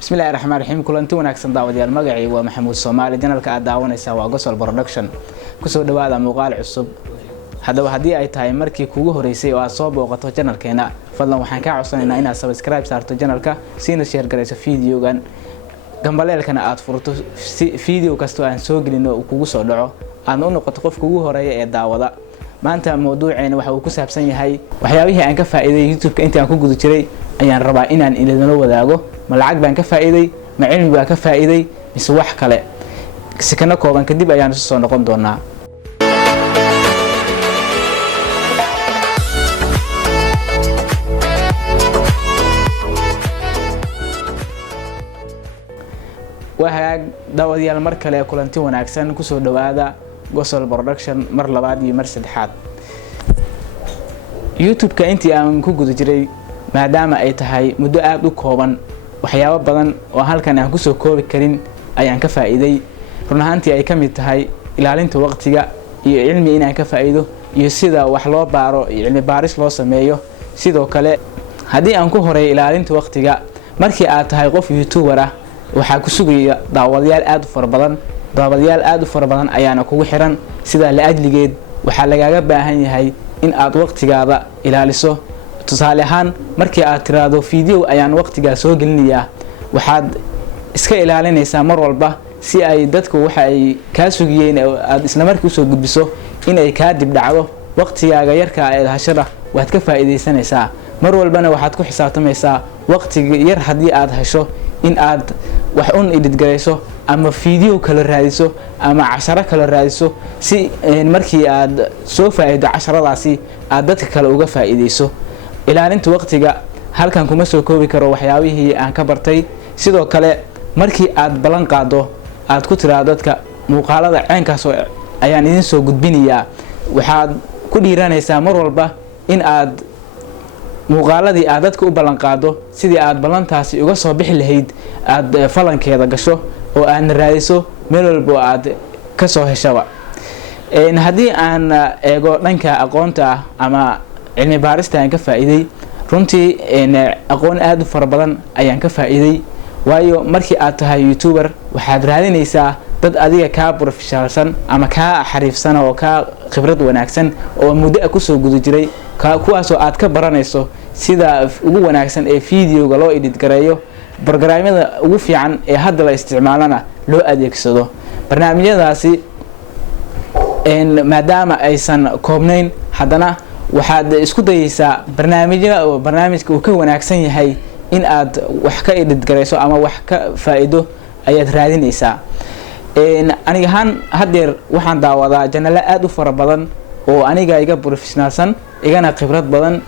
بسم الله الرحمن الرحيم كلنتي wanaagsan daawadayaal magacay waa Maxamuud Soomaali channelka aad daawanaysaa waa Gosol Production kusoo dhawaada muuqaal cusub hadii ay tahay markii kuugu horeysay oo aad soo booqato channelkeena fadlan waxaan ka codsanaynaa inaad subscribe saarto channelka siina share gareyso videogan gambaleelkana aad furto video kasto aan soo gelino uu kugu soo dhaco aan u noqoto qof kuugu horeeya ee daawada maanta mawduuceena waxa uu ku saabsan yahay waxyaabihii aan ka faa'iiday YouTube-ka intii aan ku gudo jiray ayaan rabaa inaan idinla wadaago ma lacag baan ka faa'iiday ma cilmi baan ka faa'iiday mise wax kale si kana kooban kadib ayaan soo noqon doonaa waxaag daawadayaal mar kale kulanti wanaagsan ku soo dhawaada Gosol Production mar labaad iyo mar saddexaad YouTube-ka intii aan ku gudo jiray maadaama ay tahay muddo aad u kooban waxyaabo badan oo halkan aan ku soo koobi karin ayaan ka faa'iiday run ahaantii ay kamid tahay ilaalinta waqtiga iyo cilmi inaan ka faa'iido iyo sida wax loo baaro iyo cilmi baaris loo sameeyo sidoo kale hadii aan ku horeey ilaalinta waqtiga markii aad tahay qof YouTuber ah waxa ku sugaya daawadayaal aad u fara badan ayaana kugu xiran sida la ajligeed waxa lagaaga baahan yahay in aad waqtigaada ilaaliso tusaale ahaan markii aad tiraado video ayaan waqtiga soo gelinayaa waxaad iska ilaalinaysaa mar walba si ay dadku waxa ay ka sugiyeen aad isla markii u soo gudbiso in ay ka dib dhacdo waqtigaaga yarka ee hashada waad ka faa'iideysanaysaa mar walbana waxaad ku xisaabtamaysaa waqtiga yar hadii aad hesho in aad wax un edit gareyso ama video kala raadiso ama casharo kala raadiso si markii aad soo faa'iido casharadaasi aad dadka kale uga faa'iideyso ilaalinta waqtiga halkan kuma soo koobi karo waxyaabihii aan ka bartay sidoo kale markii aad balan qaado aad ku tiraado dadka muuqaalada ceenkaas ayaan idin soo gudbinayaa waxaad ku dhiiranaysaa mar walba in aad muuqaaladii aad dadka u balan qaado sidii aad balantaasi uga soo bixi lahayd aad falankeeda gasho oo aan raadiso meel walba aad ka soo heshaba hadii aan eego dhanka aqoonta ama cilmi baarista aan ka faa'iiday runtii aqoon aad u fara badan ayaan ka faa'iiday waayo markii aad tahay YouTuber waxaad raadinaysaa dad adiga ka professionalsan ama ka xariifsan oo ka khibrad wanaagsan oo muddo ku soo gudo jiray kuwaas oo aad ka baranayso sida ugu wanaagsan ee videoga loo edit gareeyo barnaamijyada ugu fiican ee hadda la isticmaalana loo adeegsado barnaamijyadaasi maadaama aysan koobnayn haddana waxaad isku dayaysaa barnaamijka uu ka wanaagsan yahay in aad wax ka edit gareyso ama wax ka faa'iido ayaad raadinaysaa aniga ahaan hadeer waxaan daawadaa channel aad u fara badan oo aniga iga professionalsan igana khibrad badan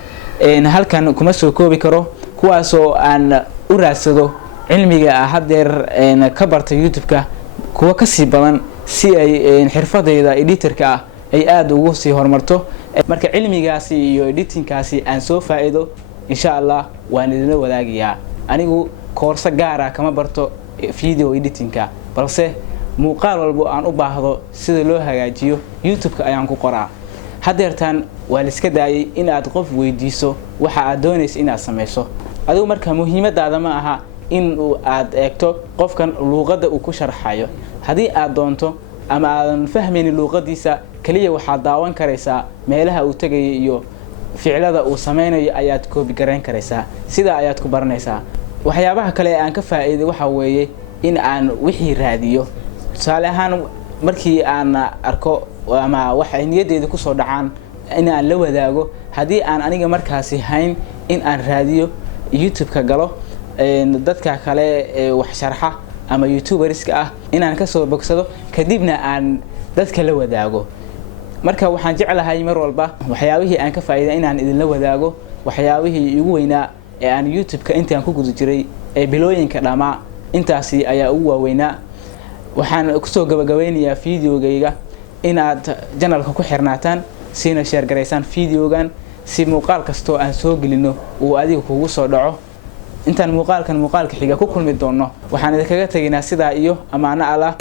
halkan kuma soo koobi karo kuwaas oo aan u raadsado cilmiga hadeer ka bartay YouTube-ka kuwa ka sii badan si ay xirfadeyda editorka ah ay aad ugu sii horumarto marka cilmigaasi iyo editingkaasi aan soo faa'iido insha Allah waan idin wadaagayaa anigu koorso gaar ah kama barto video editingka balse muuqaal walba aan u baahdo sida loo hagaajiyo YouTube-ka ayaan ku qoraa hadeertan waa la iska daayay in aad qof weydiiso waxa aad doonayso inaad sameeyso adigu marka muhiimadaada ma aha in aad eegto qofkan luqadda uu ku sharxayo hadii aad doonto ama aadan fahmaynin luqadiisa kaliya waxaad daawan karaysaa meelaha uu tagay iyo ficilada uu sameynayo ayaad koobi gareyn karaysaa sida ayaad ku baranaysaa waxyaabaha kale aan ka faa'iiday waxa weeye in aan wixii raadiyo tusaale ahaan markii aan arko ama wax ay niyadeeda ku soo dhacaan in aan la wadaago hadii aan aniga markaasi hayn in aan raadiyo YouTube-ka galo dadka kale wax sharxa ama YouTuberiska ah inaan ka soo bogsado kadibna aan dadka la wadaago marka waxaan jeclahay mar walba waxyaabihii aan ka faa'iiday inaan idin la wadaago waxyaabihii ugu weynaa ee aan YouTube-ka intii aan ku gudo jiray ee bilooyinka dhamaa intaasi ayaa ugu waaweynaa waxaan ku soo gabagabeynayaa videogayga inaad channelka ku xirnaataan siina share gareysaan videogan si muuqaal kasto aan soo gelino uu adiga kugu soo dhaco intaan muuqaalka xiga ku kulmi doono waxaan idin kaga taginaa sida iyo amaana Allah